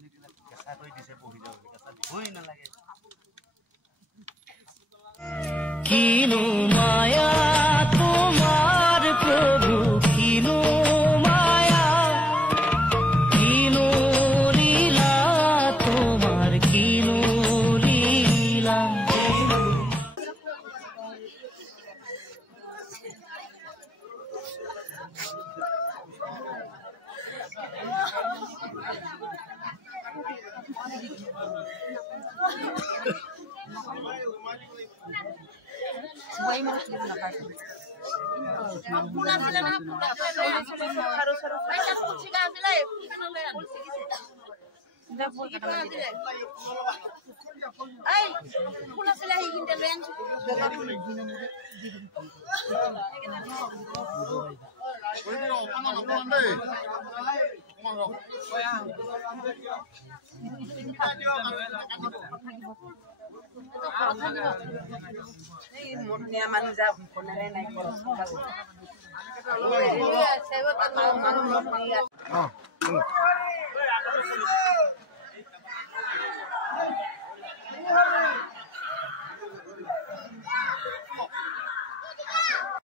কেঁচা কৰি দিছে পঢ়ি যাওঁ বুলি কেঁচা দিবই নালাগে কিনো মায়া তোমার প্রভু কিনো মায়া কিনো লীলা তোমার কিনো লীলা Buay mo sila na kasi. Ang pula sila na pula sila. Saro-saro. Ay, tapos sila sila eh. Pula na yan. Hindi po kita sila. Ay, pula sila hihintay lang.